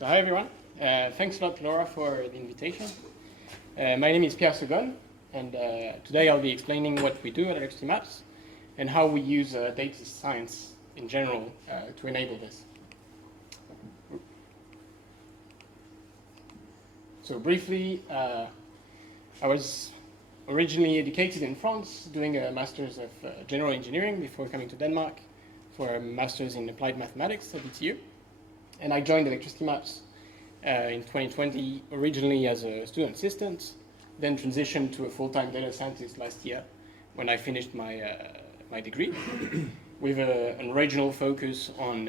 So hi everyone. Thanks a lot, Laura, for the invitation. My name is Pierre Segonne, and today I'll be explaining what we do at Electricity Maps and how we use data science in general to enable this. So briefly, I was originally educated in France, doing a Master's of General Engineering before coming to Denmark for a Master's in Applied Mathematics at DTU. And I joined Electricity Maps in 2020, originally as a student assistant, then transitioned to a full-time data scientist last year when I finished my, my degree with an original focus on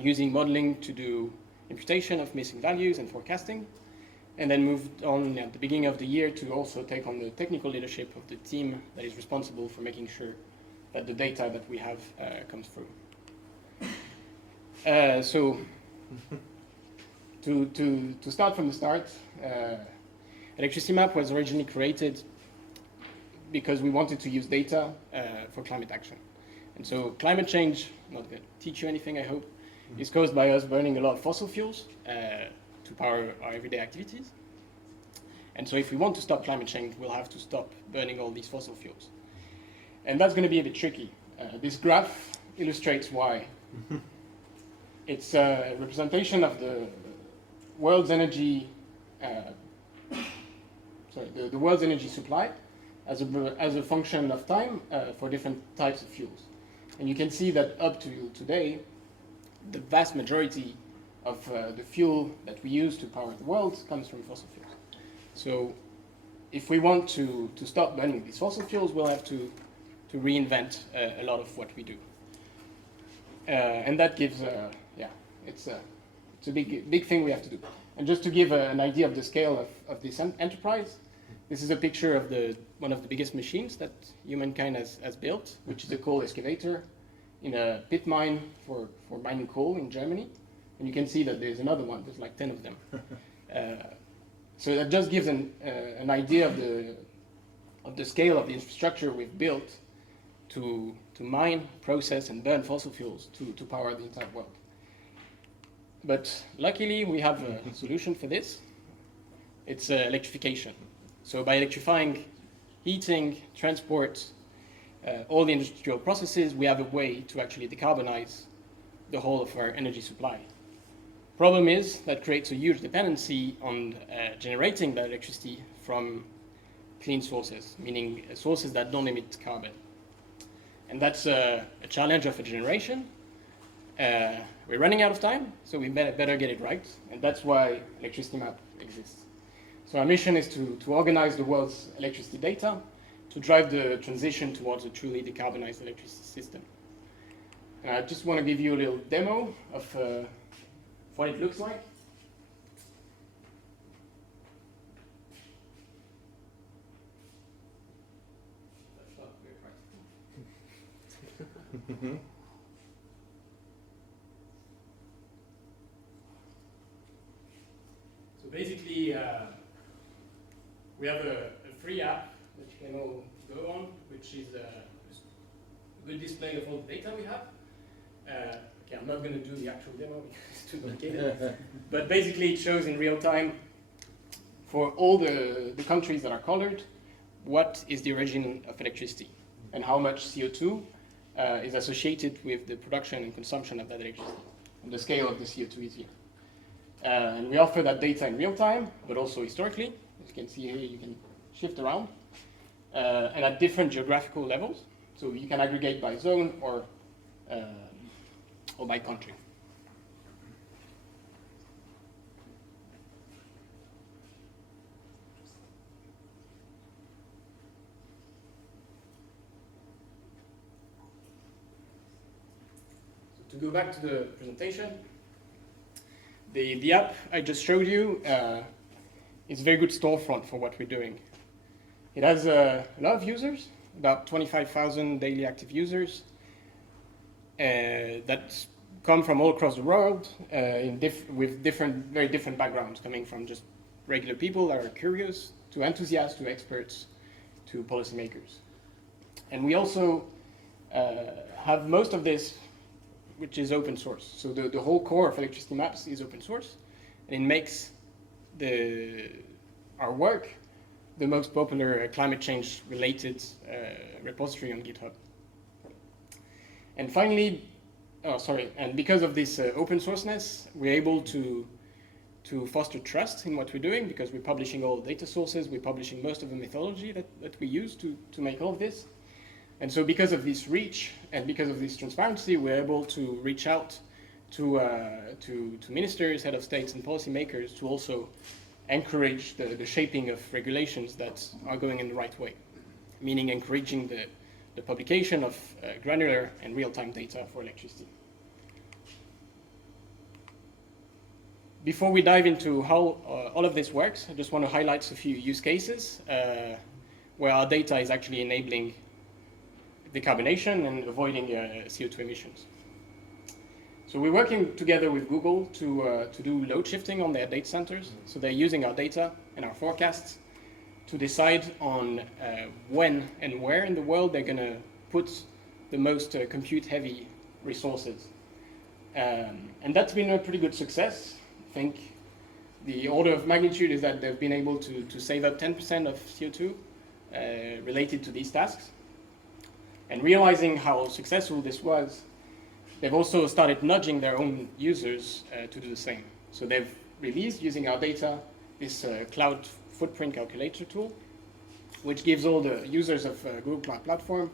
using modeling to do imputation of missing values and forecasting, and then moved on at the beginning of the year to also take on the technical leadership of the team that is responsible for making sure that the data that we have comes through. So to start from the start, Electricity Map was originally created because we wanted to use data for climate action. And so climate change, I'm not going to teach you anything, I hope, is caused by us burning a lot of fossil fuels to power our everyday activities. And so if we want to stop climate change, we'll have to stop burning all these fossil fuels. And that's going to be a bit tricky. This graph illustrates why. It's a representation of the world's energy, the world's energy supply as a function of time for different types of fuels. And you can see that up to today, the vast majority of the fuel that we use to power the world comes from fossil fuels. So if we want to stop burning these fossil fuels, we'll have to reinvent a lot of what we do. And that gives, it's a big thing we have to do. And just to give an idea of the scale of this enterprise, this is a picture of one of the biggest machines that humankind has built, which is a coal excavator in a pit mine for mining coal in Germany. And you can see that there's another one, there's like 10 of them. So that just gives an idea of the scale of the infrastructure we've built to mine, process, and burn fossil fuels to power the entire world. But luckily, we have a solution for this. It's electrification. So by electrifying heating, transport, all the industrial processes, we have a way to actually decarbonize the whole of our energy supply. Problem is that creates a huge dependency on generating that electricity from clean sources, meaning sources that don't emit carbon. And that's a challenge of a generation. We're running out of time, so we better get it right. And that's why Electricity Map exists. So our mission is to organize the world's electricity data to drive the transition towards a truly decarbonized electricity system. And I just want to give you a little demo of what it looks like. That's not very practical. So basically, we have a free app that you can all go on, which is a good display of all the data we have. Okay, I'm not going to do the actual demo because it's too complicated. But basically, it shows in real time for all the countries that are colored what is the origin of electricity and how much CO2 is associated with the production and consumption of that electricity. And the scale of the CO2 is here. And we offer that data in real time, but also historically. As you can see here, you can shift around. And at different geographical levels. So you can aggregate by zone or by country. So to go back to the presentation, the app I just showed you is a very good storefront for what we're doing. It has a lot of users, about 25,000 daily active users that come from all across the world with very different backgrounds, coming from just regular people that are curious, to enthusiasts, to experts, to policymakers. And we also have most of this which is open source. So the whole core of electricity maps is open source, and it makes our work the most popular climate change related repository on GitHub. And finally, and because of this open sourceness, we're able to foster trust in what we're doing, because we're publishing all data sources, we're publishing most of the methodology that we use to make all of this. And so because of this reach and because of this transparency, we're able to reach out to ministers, head of states, and policymakers to also encourage the shaping of regulations that are going in the right way, meaning encouraging the publication of granular and real-time data for electricity. Before we dive into how all of this works, I just want to highlight a few use cases where our data is actually enabling decarbonation and avoiding CO2 emissions. So we're working together with Google to do load shifting on their data centers. So they're using our data and our forecasts to decide on when and where in the world they're going to put the most compute-heavy resources. And that's been a pretty good success. I think the order of magnitude is that they've been able to save up 10% of CO2 related to these tasks. And realizing how successful this was, they've also started nudging their own users to do the same. So they've released, using our data, this cloud footprint calculator tool, which gives all the users of Google Cloud Platform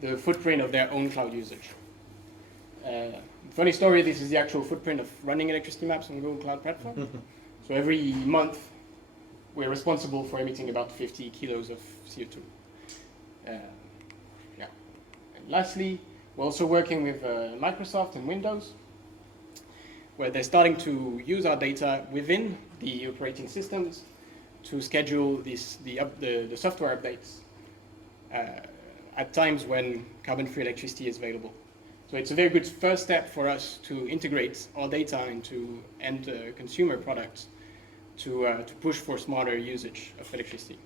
the footprint of their own cloud usage. Funny story, this is the actual footprint of running electricity maps on Google Cloud Platform. So every month, we're responsible for emitting about 50 kilos of CO2. Lastly, we're also working with Microsoft and Windows, where they're starting to use our data within the operating systems to schedule the software updates at times when carbon-free electricity is available. So it's a very good first step for us to integrate our data into end consumer products to push for smarter usage of electricity.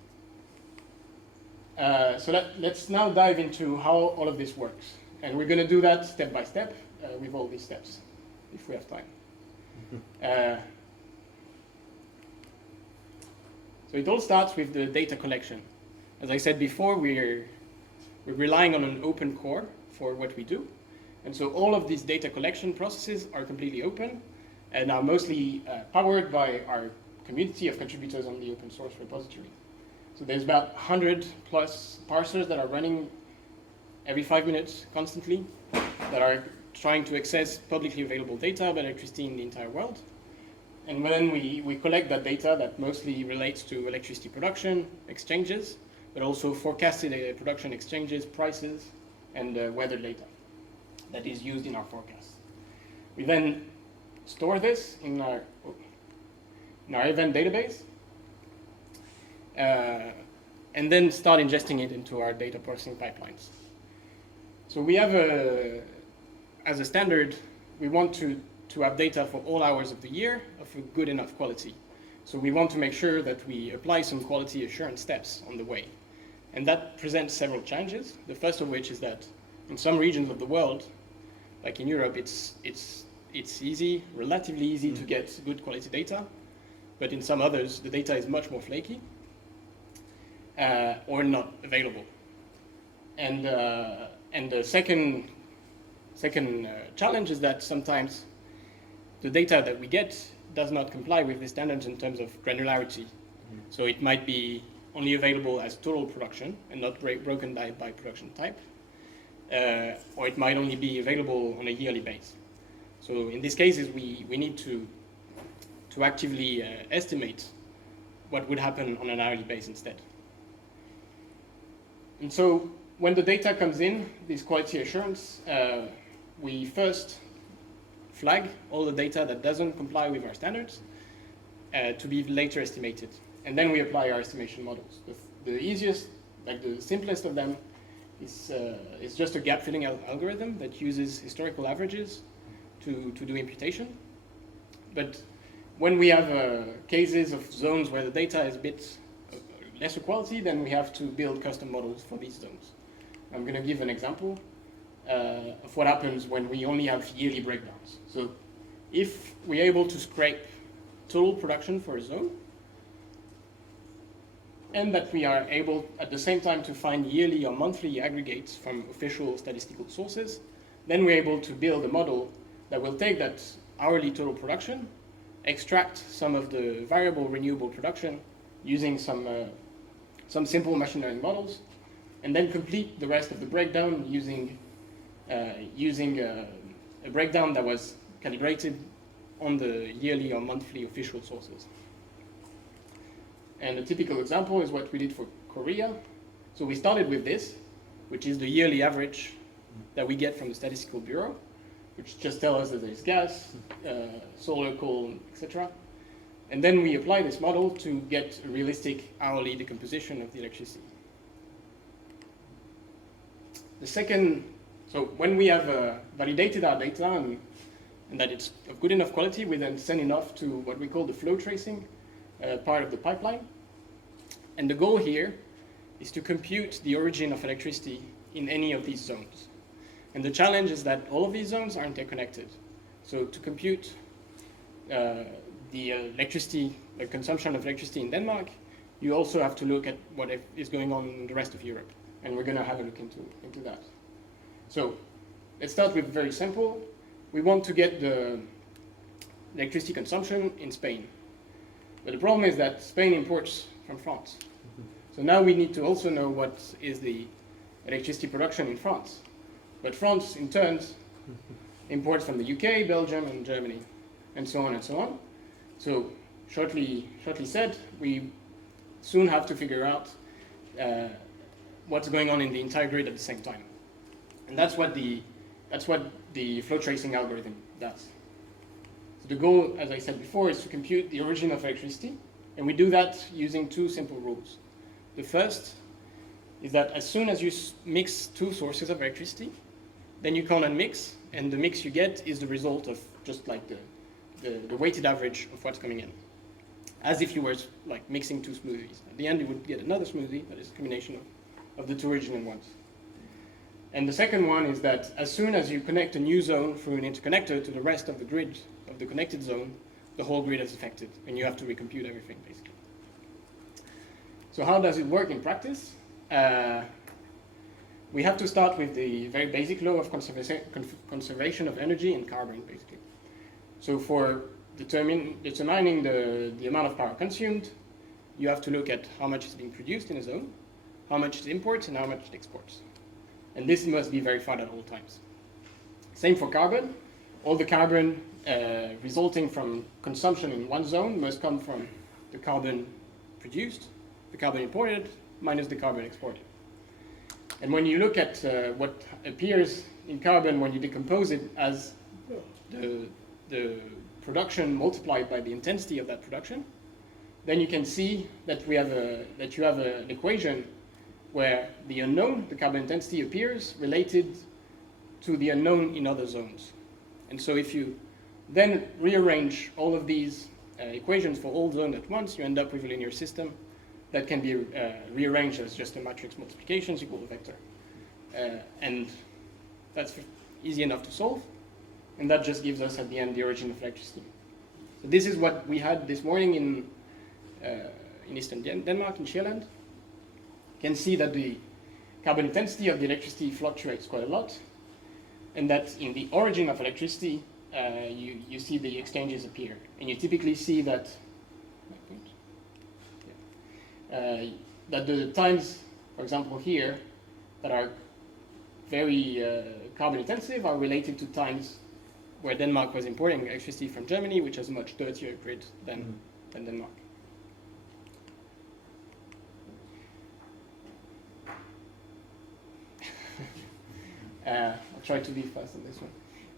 So let's now dive into how all of this works. And we're going to do that step by step with all these steps, if we have time. So it all starts with the data collection. As I said before, we're relying on an open core for what we do. And so all of these data collection processes are completely open and are mostly powered by our community of contributors on the open source repository. So there's about 100 plus parsers that are running every 5 minutes constantly that are trying to access publicly available data about electricity in the entire world. And then we collect that data that mostly relates to electricity production, exchanges, but also forecasted production exchanges, prices, and weather data that is used in our forecast. We then store this in our event database, and then start ingesting it into our data processing pipelines. So we have as a standard, we want to have data for all hours of the year of a good enough quality. So we want to make sure that we apply some quality assurance steps on the way. And that presents several challenges. The first of which is that in some regions of the world, like in Europe, it's easy, relatively easy to get good quality data. But in some others, the data is much more flaky or not available. And the second challenge is that sometimes the data that we get does not comply with the standards in terms of granularity. So it might be only available as total production and not broken by production type, or it might only be available on a yearly basis. So in these cases, we need to actively estimate what would happen on an hourly basis instead. And so when the data comes in, this quality assurance, we first flag all the data that doesn't comply with our standards to be later estimated. And then we apply our estimation models. The easiest, like the simplest of them, is just a gap-filling algorithm that uses historical averages to do imputation. But when we have cases of zones where the data is a bit lesser quality, then we have to build custom models for these zones. I'm going to give an example. of what happens when we only have yearly breakdowns. So if we're able to scrape total production for a zone, and that we are able at the same time to find yearly or monthly aggregates from official statistical sources, then we're able to build a model that will take that hourly total production, extract some of the variable renewable production using some simple machine learning models, and then complete the rest of the breakdown using a breakdown that was calibrated on the yearly or monthly official sources. And a typical example is what we did for Korea. So we started with this, which is the yearly average that we get from the Statistical Bureau, which just tells us that there is gas, solar, coal, etc. And then we apply this model to get a realistic hourly decomposition of the electricity. The second, so when we have validated our data and that it's of good enough quality, we then send it off to what we call the flow tracing part of the pipeline. And the goal here is to compute the origin of electricity in any of these zones. And the challenge is that all of these zones are interconnected. So to compute the electricity, the consumption of electricity in Denmark, you also have to look at what is going on in the rest of Europe. And we're going to have a look into that. So let's start with very simple. We want to get the electricity consumption in Spain. But the problem is that Spain imports from France. So now we need to also know what is the electricity production in France. But France, in turn, imports from the UK, Belgium, and Germany, and so on and so on. So shortly said, we soon have to figure out what's going on in the entire grid at the same time. And that's what the flow tracing algorithm does. So the goal, as I said before, is to compute the origin of electricity, and we do that using two simple rules. The first is that as soon as you mix two sources of electricity, then you count and mix, and the mix you get is the result of just like the weighted average of what's coming in, as if you were like mixing two smoothies. At the end, you would get another smoothie that is a combination of the two original ones. And the second one is that as soon as you connect a new zone through an interconnector to the rest of the grid of the connected zone, the whole grid is affected, and you have to recompute everything, basically. So how does it work in practice? We have to start with the very basic law of conservation of energy and carbon, basically. So for determining the amount of power consumed, you have to look at how much is being produced in a zone, how much it imports, and how much it exports. And this must be verified at all times. Same for carbon. All the carbon resulting from consumption in one zone must come from the carbon produced, the carbon imported, minus the carbon exported. And when you look at what appears in carbon when you decompose it as the production multiplied by the intensity of that production, then you can see that you have an equation where the unknown, the carbon intensity, appears related to the unknown in other zones. And so if you then rearrange all of these equations for all zones at once, you end up with a linear system that can be rearranged as just a matrix multiplications equal to vector. And that's easy enough to solve. And that just gives us at the end the origin of electricity. So this is what we had this morning in eastern Denmark, in Sjælland. You can see that the carbon intensity of the electricity fluctuates quite a lot, and that in the origin of electricity, you see the exchanges appear. And you typically see that that the times, for example, here, that are very carbon intensive are related to times where Denmark was importing electricity from Germany, which has a much dirtier grid than Denmark. I'll try to be fast on this one.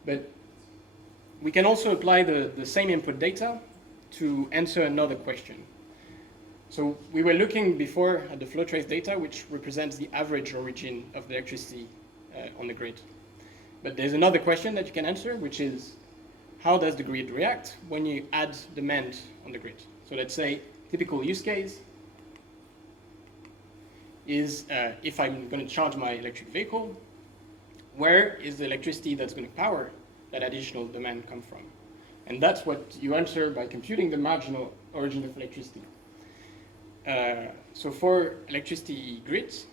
But we can also apply the same input data to answer another question. So we were looking before at the flow trace data, which represents the average origin of the electricity on the grid. But there's another question that you can answer, which is, how does the grid react when you add demand on the grid? So let's say typical use case is if I'm going to charge my electric vehicle, where is the electricity that's going to power that additional demand come from? And that's what you answer by computing the marginal origin of electricity. So for electricity grids,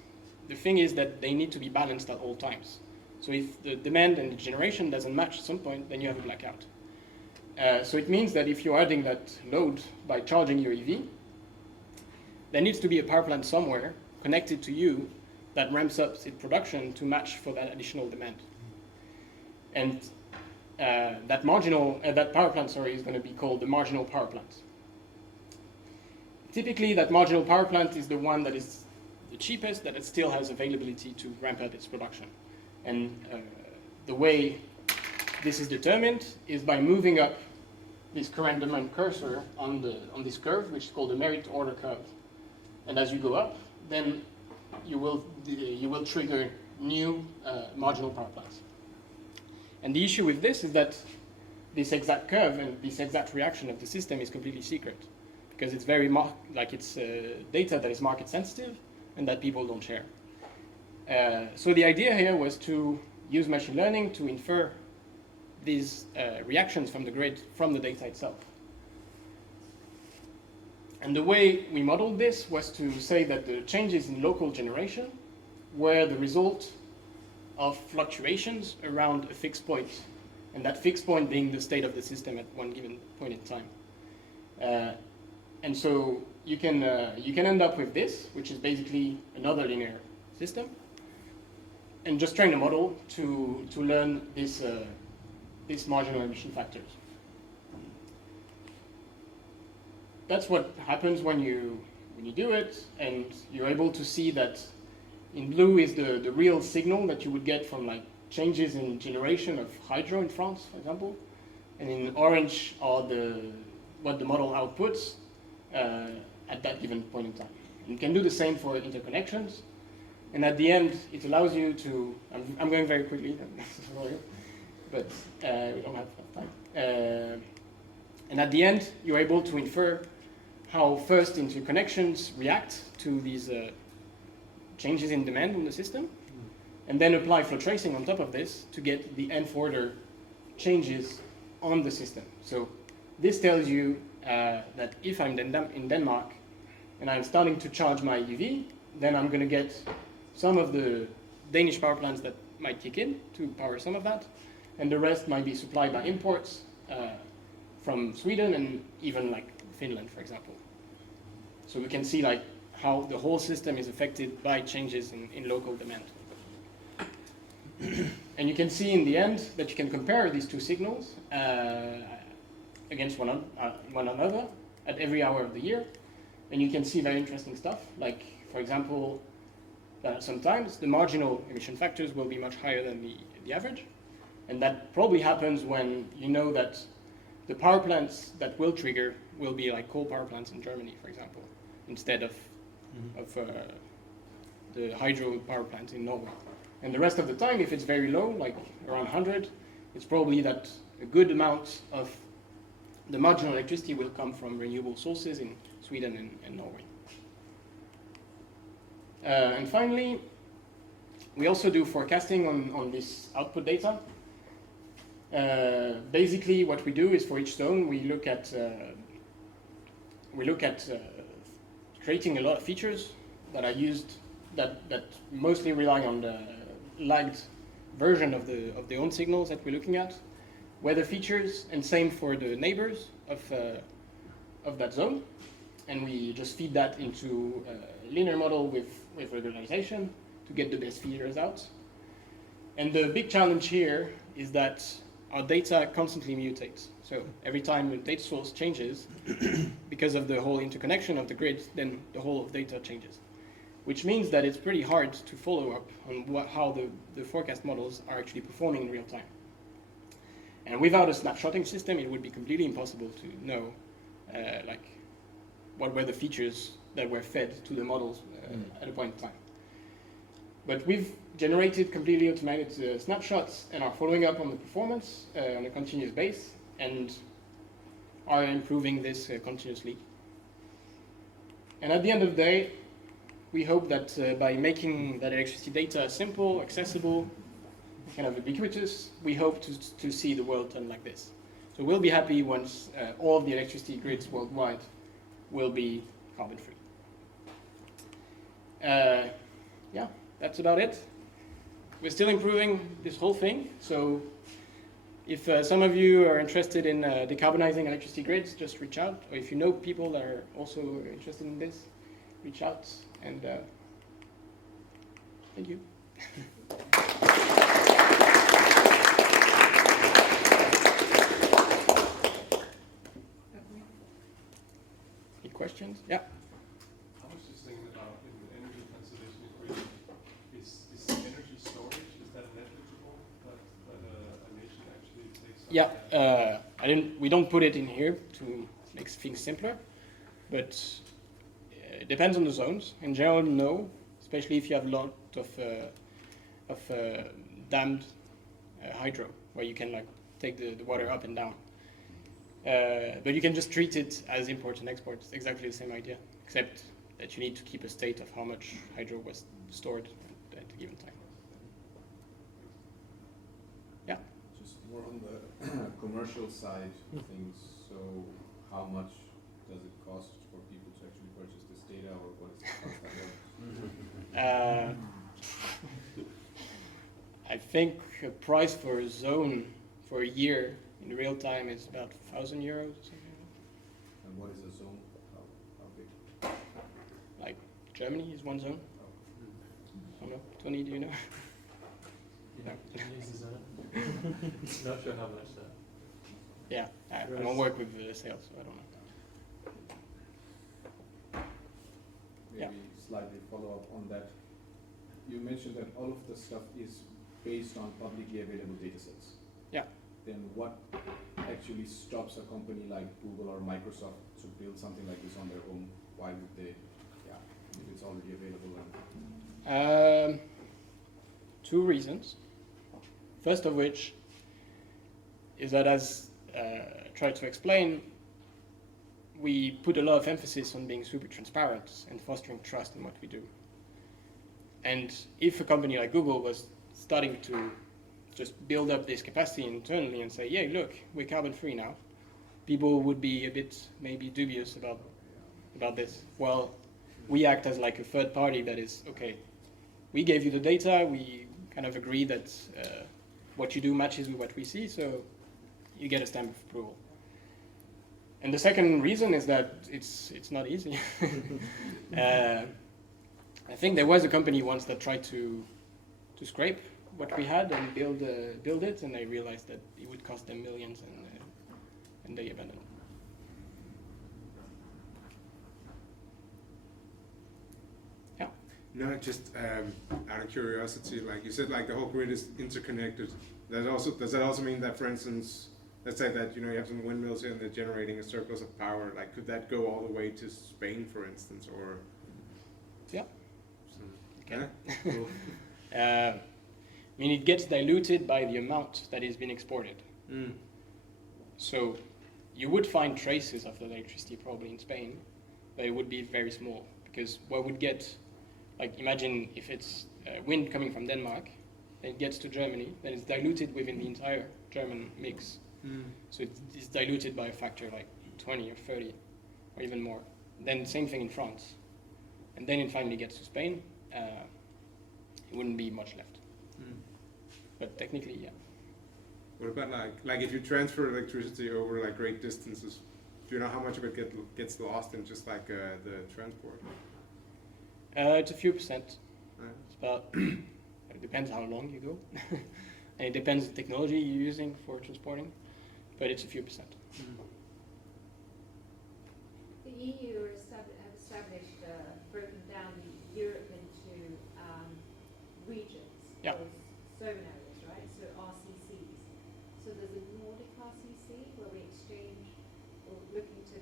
the thing is that they need to be balanced at all times. So if the demand and the generation doesn't match at some point, then you have a blackout. So it means that if you're adding that load by charging your EV, there needs to be a power plant somewhere connected to you that ramps up its production to match for that additional demand. And that power plant, is going to be called the marginal power plant. Typically, that marginal power plant is the one that is the cheapest, that it still has availability to ramp up its production. And the way this is determined is by moving up this current demand cursor on this curve, which is called the merit order curve. And as you go up, then you will trigger new marginal power plants. And the issue with this is that this exact curve and this exact reaction of the system is completely secret, because it's very it's data that is market sensitive and that people don't share. So the idea here was to use machine learning to infer these reactions from the grid from the data itself. And the way we modeled this was to say that the changes in local generation were the result of fluctuations around a fixed point, and that fixed point being the state of the system at one given point in time. And so you can end up with this, which is basically another linear system, and just train a model to learn these marginal emission factors. That's what happens when you do it, and you're able to see that in blue is the real signal that you would get from like changes in generation of hydro in France, for example, and in orange are what the model outputs at that given point in time. And you can do the same for interconnections, and at the end it allows you to, I'm going very quickly, but we don't have enough time. And at the end you're able to infer how first interconnections react to these changes in demand in the system, and then apply flow tracing on top of this to get the nth order changes on the system. So this tells you that if I'm in Denmark and I'm starting to charge my EV, then I'm going to get some of the Danish power plants that might kick in to power some of that, and the rest might be supplied by imports from Sweden and even like Finland, for example. So we can see like how the whole system is affected by changes in local demand. And you can see in the end that you can compare these two signals against one another at every hour of the year, and you can see very interesting stuff. Like, for example, sometimes the marginal emission factors will be much higher than the average, and that probably happens when you know that the power plants that will trigger will be like coal power plants in Germany, for example, instead of the hydro power plants in Norway. And the rest of the time, if it's very low, like around 100, it's probably that a good amount of the marginal electricity will come from renewable sources in Sweden and Norway. And finally, we also do forecasting on this output data. Basically, what we do is for each zone, we look at creating a lot of features that are used that mostly rely on the lagged version of the own signals that we're looking at, weather features, and same for the neighbors of that zone. And we just feed that into a linear model with regularization to get the best features out. And the big challenge here is that our data constantly mutates. So every time the data source changes, because of the whole interconnection of the grid, then the whole of data changes. Which means that it's pretty hard to follow up on how the forecast models are actually performing in real time. And without a snapshotting system, it would be completely impossible to know what were the features that were fed to the models at a point in time. But we've generated completely automated snapshots and are following up on the performance on a continuous base and are improving this continuously. And at the end of the day, we hope that by making that electricity data simple, accessible, kind of ubiquitous, we hope to see the world turn like this. So we'll be happy once all of the electricity grids worldwide will be carbon free. Yeah, that's about it. We're still improving this whole thing, so if some of you are interested in decarbonizing electricity grids, just reach out. Or if you know people that are also interested in this, reach out. And thank you. Any questions? Yeah. I was just thinking about in the energy conservation equation, is energy storage, is that negligible? That a nation actually takes? Yeah, we don't put it in here to make things simpler, but it depends on the zones. In general, no, especially if you have a lot of dammed hydro, where you can like take the water up and down. But you can just treat it as import and export. It's exactly the same idea, except that you need to keep a state of how much hydro was stored at a given time. Yeah? Just more on the commercial side of things. So how much does it cost for people to actually purchase this data, or what is the cost? I think a price for a zone for a year in real time is about €1,000 or something. And what is a zone? How big? Like Germany is one zone. I don't know. 20, do you know? No. Not sure how much that. Yeah, I don't work with sales, so I don't know. Maybe slightly follow up on that. You mentioned that all of the stuff is based on publicly available data sets. Yeah. Then what actually stops a company like Google or Microsoft to build something like this on their own? Why would they, if it's already available? Two reasons. First of which is that, as I tried to explain, we put a lot of emphasis on being super transparent and fostering trust in what we do. And if a company like Google was starting to just build up this capacity internally and say, yeah, look, we're carbon free now, people would be a bit maybe dubious about this. Well, we act as like a third party that is, okay, we gave you the data, we kind of agree that what you do matches with what we see, so you get a stamp of approval. And the second reason is that it's not easy. I think there was a company once that tried to scrape what we had and build it, and they realized that it would cost them millions, and they abandoned it. Yeah. No, just out of curiosity, like you said, like the whole grid is interconnected. Does that also mean that, for instance, let's say that you have some windmills here and they're generating a surplus of power. Like, could that go all the way to Spain, for instance, or? Yeah. Okay. Cool. I mean, it gets diluted by the amount that is being exported. Mm. So you would find traces of the electricity probably in Spain, but it would be very small, because what would get, like, imagine if it's wind coming from Denmark, then it gets to Germany, then it's diluted within the entire German mix. Mm. So it's diluted by a factor like 20 or 30 or even more. Then same thing in France. And then it finally gets to Spain, it wouldn't be much left. Mm. But technically, yeah. What about like if you transfer electricity over like great distances, do you know how much of it gets lost in just like the transport? It's a few percent. Right. It's about, it depends how long you go. And it depends the technology you're using for transporting, but it's a few percent. Mm. The EU have established, broken down Europe into regions, Yeah. zone areas, right? So RCCs. So there's a Nordic RCC where we exchange, or looking to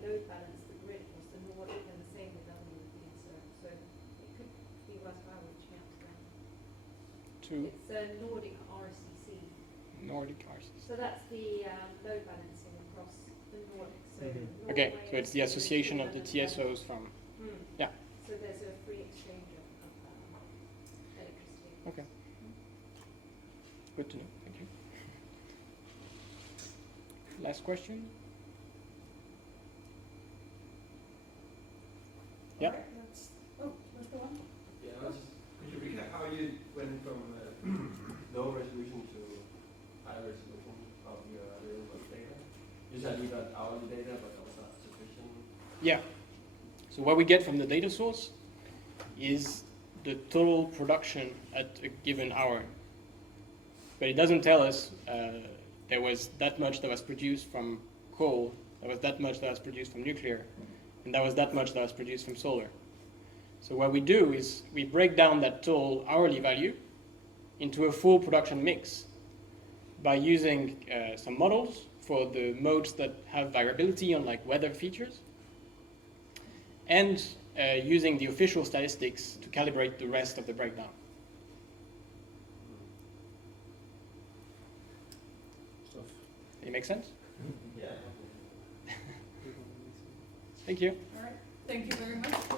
load balance the grid across the Nordic, and the same with other European zones. So it could be worthwhile reaching out to them. It's a Nordic RCC. Nordic RCC. So that's the load balancing across the Nordic. So Mm-hmm. Okay, so it's the association of the TSOs from. Yeah. So there's a free exchange of electricity. Okay. Good to know. Thank you. Last question. Yeah. All right, let's go on. Yeah, could you recap how you went from low resolution to high resolution of your real-world data? You said you got hourly data, but that was not sufficient. Yeah. So what we get from the data source is the total production at a given hour. But it doesn't tell us there was that much that was produced from coal, there was that much that was produced from nuclear, and there was that much that was produced from solar. So what we do is we break down that total hourly value into a full production mix by using some models for the modes that have variability on like weather features, and using the official statistics to calibrate the rest of the breakdown. It make sense? Yeah. Thank you. All right, thank you very much.